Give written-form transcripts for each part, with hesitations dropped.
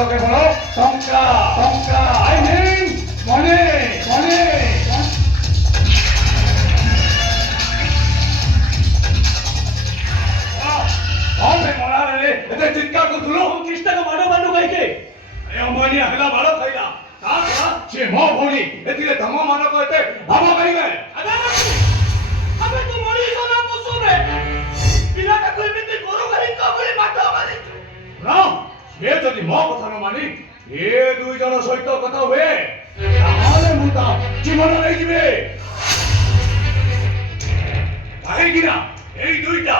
হলো কেবল টঙ্কা টঙ্কা I mean মনে মনে এতে চিৎকার করছিল খ্রিস্টাকে মানো মানো কাইকে অমানি হেলা মারো খাইলা সে মো ভৌনি এতিরে ধম মানো কইতে ভাব কাইবে ଆମେ ତ ମଣିଷ ନା ପଶୁ ରେ ପିଲାଟାକୁ ଏମିତି ଗୋରୁ ଗାଈଙ୍କ ଭଳି ମାଠ ମାରିଛୁ ନା ସେ ଯଦି ମୋ କଥା ନ ମାନି ଏ ଦୁଇ ଜଣ ସହିତ କଥା ହୁଏ ତାହେଲେ ମୁଁ ତା ଜୀବନ ନେଇଯିବି କାହିଁକି ନା এই দুইটা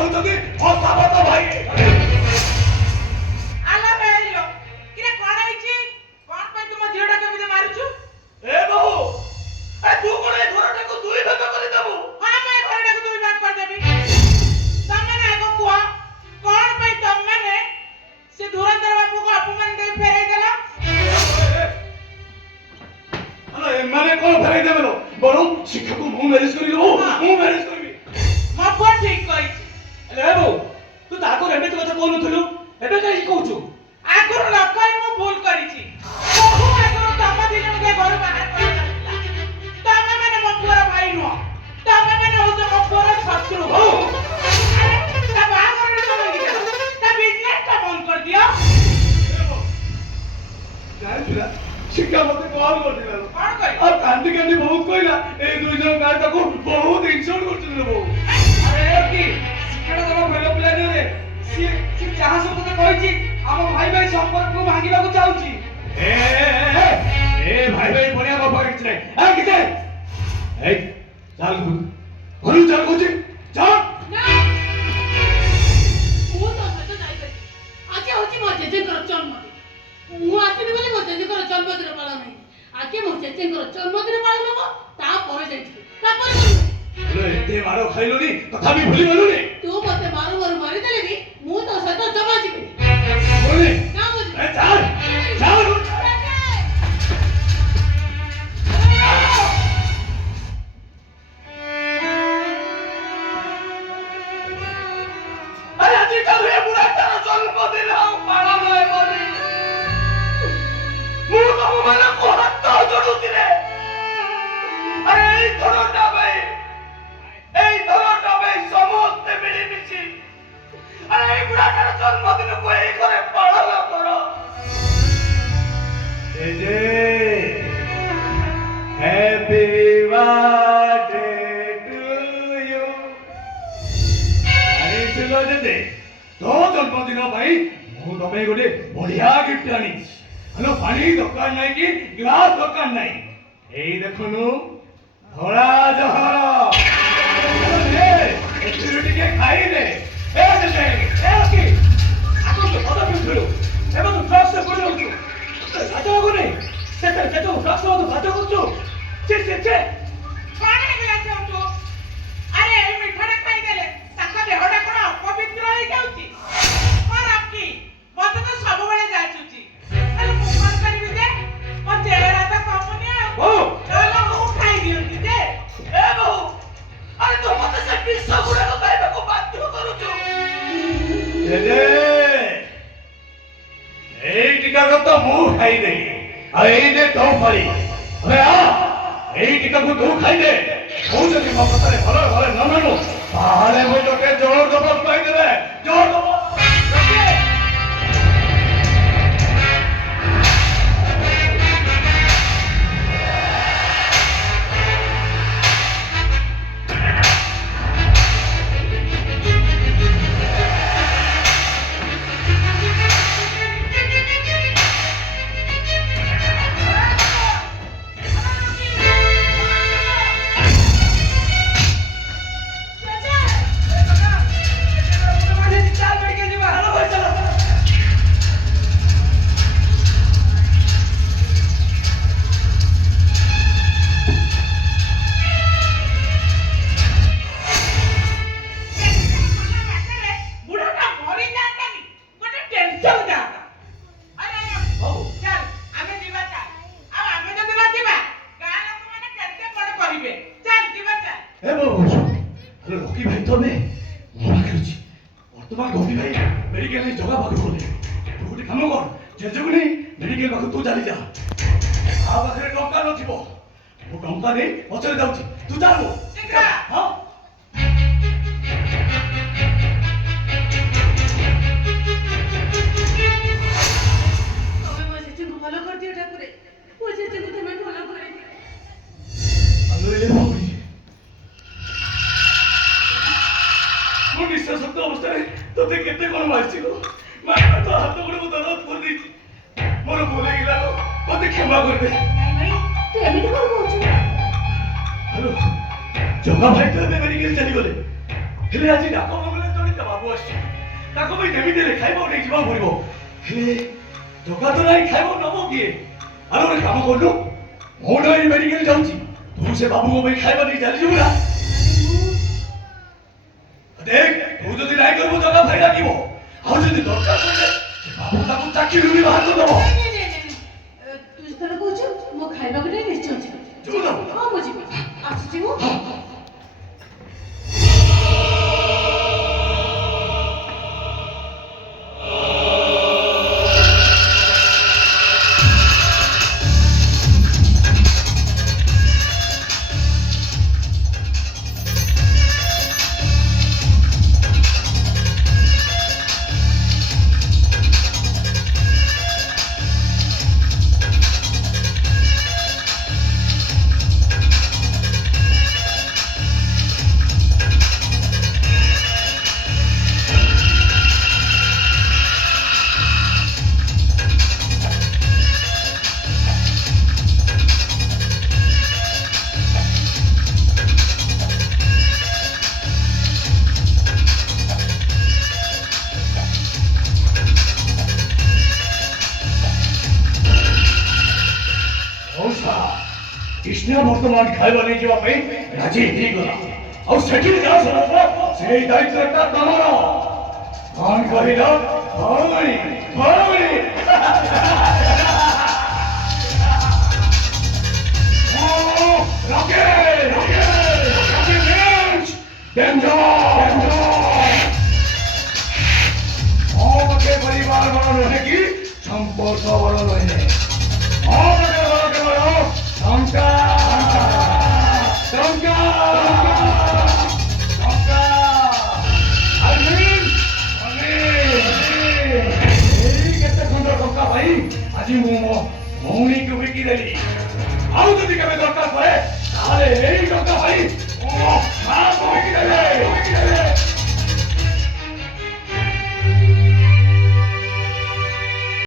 হচ্ছে অসাবত ভাই আলা ভাইলো কিরে কোন হইছি কোন পাই তুমি ঝিওটা কেমনে মারুছু এ বহু এ তু কোন এই ঘরটাকে দুই ভাগ করে দেবো হ্যাঁ মই ঘরটাকে দুই ভাগ করে দেবি তুমি না আগো কুয়া কোন পাই তুমি সে ধুরন্ধর বাবুকে অপমান দেই ফেরাই দেলা আরে মানে কোন ফেরাই দেবে না বরং শিক্ষাকে মু ম্যারেজ করি দেবো মু ম্যারেজ করবি মফ ঠিক কইছি এ বহু তু তাকো এমনি কথা কইনথলু এবে কাই কইছু আগর লকাই মু ভুল করিছি বহু আগর তম দিনকে ঘর বাহার করে দিলা তুমি মানে মো পুরা ভাই নো তুমি মানে হচ্ছে মো পুরা শত্রু তা বাহার করে দিলা তা বিজনেস টা বন্ধ করে দিও জানিলা শিক্ষা মতে কল করছিল কোন কই আর কান্দি কান্দি বহুত কইলা এই দুই জন গায় তাকো বহুত ইনসল্ট করছিল বহু আরে কি শিক্ষাটা তোমার ভালো প্ল্যান রে সে যাহা সব কথা কইছি ଆମ ଭାଇ ଭାଇ ସମ୍ପର୍କକୁ ଭାଙ୍ଗିବାକୁ ଚାହୁଁଛି ଏ ଭାଇ ଭାଇ ପଣିଆ ବାପା କିଛି ନାହିଁ ଆ କିଛି ଏଇ ଚାଲ ଘରୁ ଚାଲ କହୁଛି ଚାଲ ନା ମୁଁ ତ ସହିତ ଯାଇପାରିବି ଆଜି ହଉଛି ମୋ ଜେଜେଙ୍କର ଜନ୍ମଦିନ ମୁଁ ଆସିବି ବୋଲି ମୋ ଜେଜେଙ୍କର ଜନ୍ମଦିନ ପାଳନ ନାହିଁ ଆଜି ମୋ ଜେଜେଙ୍କର ଜନ୍ମଦିନ ପାଳନ ହବ ତାପରେ ଯାଇଥିବି ତାପରେ ଏତେ ମାର ଖାଇଲୁନି ତଥାପି ଭୁଲି ଗଲୁନି ତୁ ମତେ ମାରୁ ମାରୁ ମାରିଦେଲେ ବି ମୁଁ ତୋ ସହିତ ଜମା ଯିବିନି ନା ମୁଁ ଯିବି ଚାଲ ଚାଲ আরে আজকাল এ বুড়াটার জন্মদিন পালন হয় বলি ମୁଁ ତମ ମାନଙ୍କୁ ହାତ ଯୋଡୁଛି ରେ ଆରେ ଏଇ ଥରଟା ପାଇଁ ସମସ୍ତେ ମିଳିମିଶି ଆରେ ଏଇ ବୁଢାଟାର ଜନ୍ମଦିନକୁ ଏଇ ଘରେ ପାଳନ କର ଜେଜେ ହ୍ୟାପି ବାର୍ଥଡେ ଟୁ ୟୁ ଜାଣିଥିଲ ଜେଜେ ତୋ ଜନ୍ମଦିନ ପାଇଁ ମୁଁ ତମେ ଗୋଟେ ବଢିଆ ଗିଫ୍ଟ ଆଣିଛି হ্যালো পানি দরকার নাই কি গ্লাস দরকার নাই এই দেখুনু ধরা জহর এটিকে খাই দে এ দে এ কি আকো তো কথা বুঝলো এবার তো ফ্লাক্স করে উঠছো সাজা করে সেটা তো ফ্লাক্স তো সাজা করছো চে কোন হইলা চন্টু আরে এই মিঠাটা খাই দেলে তাকা দেহটা কোন অপবিত্র হই যাଉଛି খরাপ কি মতে তো সবବେଳେ যাচুছি তাহলে ମୁଁ କଣ କରିବି ଯେ ମୋ ଚେହେରା ତ କମୁନି ଆଉ ଚलो ମୁଁ ଖାଇ ଦିଅନ୍ତି ଯେ ଏ ବହୁ আরে তো মতে সে বিষ গুড়াকে খাইବାକୁ বাধ্য କରୁଛୁ জেজে এই টিকাକୁ ତ ମୁଁ ଖାଇଦେଲି ଆଉ ଏଇ ଦେ ତୋ ପାଳି ଆରେ ଆ এই টিকাକୁ ତୁ ଖାଇଦେ ମୁଁ ଯଦି ମୋ କଥାରେ ଭଲ ଭଲ ନ ମାନୁ ତାହେଲେ ମୁଁ ତୋତେ ଜୋର ଜବରଦସ୍ତ କହିଦେବେ ଜୋର ଜବରଦସ୍ତ ସେଯୋଗୁନି ମେଡିକାଲ ପାଖକୁ ତୁ ଚାଲି ଯା ତା ପାଖରେ ଟଙ୍କା ନଥିବ ମୁଁ ଟଙ୍କା ନେଇ ପଛରେ ଯାଉଛି ତୁ ଚାଲୁ ଶୀଘ୍ର। ହଁ ତମେ ମୋ ଜେଜେଙ୍କୁ ଭଲ କରିଦିଅ ଠାକୁରେ ମୋ ଜେଜେଙ୍କୁ ତମେ ଭଲ କରିଦିଅ ଆଲୋ ଏ ଭଉଣୀ ମୁଁ ନିଃଶ୍ୱାସକ୍ତ ଅବସ୍ଥାରେ ତୋତେ କେତେ କଣ ମାରିଛି ଲୋ ମାରିବା ତ ହାତ ଗୋଡ଼ ମୁଁ ଦରଦ କରିଦେଇଛି ମୋର ଭୁଲ ହେଇଗଲା ଲୋ ମତେ କ୍ଷମା କରିଦେ ନାଇଁ ଭାଇ ତୁ ଏମିତି କଣ କହୁଛୁ ହ୍ୟାଲୋ ଜଗା ଭାଇ ତ ଏବେ ମେଡିକାଲ ଚାଲିଗଲେ ହେଲେ ଆଜି ଡାକ ବଙ୍ଗଳାରେ ଜଣେ ତା ବାବୁ ଆସିଛି ତାଙ୍କ ପାଇଁ ଯେମିତି ହେଲେ ଖାଇବାକୁ ନେଇ ଯିବାକୁ ପଡ଼ିବ ହେଲେ ଜଗା ତ ନାହିଁ ଖାଇବାକୁ ନବ କିଏ ଆରେ ଗୋଟେ କାମ କରୁନୁ ମୁଁ ତ ଏଇ ମେଡିକାଲ ଯାଉଛି ତୁ ସେ ବାବୁଙ୍କ ପାଇଁ ଖାଇବା ନେଇ ଚାଲିଯିବୁ ନା देख तू যদি নাই করবো জগা ভাই রাখিব আর যদি দরকার পড়ে বাবু তাকে চাকরি রুবি বাহার করে দেবো ତୁ ଯେତେବେଳେ କହୁଛୁ ମୋ ଖାଇବାକୁ ନେଇ ନିଶ୍ଚୟ ଯିବି ଯିବୁ ନା ହଁ ମୁଁ ଯିବି ଆସୁଛି ମୁଁ ହଉସା କୃଷ୍ଣ ବର୍ତ୍ତମାନ ଖାଇବା ନେଇଯିବା ପାଇଁ ରାଜି ହେଇଗଲା ଆଉ ସେଠି ଯାହା ସବୁ ସେଇ ଦାୟିତ୍ୱଟା ତମର କଣ କହିଲ ଭଉଣୀ ଭଉଣୀ ରକେ ରକେ ରକେ ରେଞ୍ଜ ଡେଞ୍ଜର ମୋ ପାଖେ ପରିବାର ବଡ଼ ନୁହେଁ କି ସମ୍ପର୍କ ବଡ଼ ନୁହେଁ ମୋ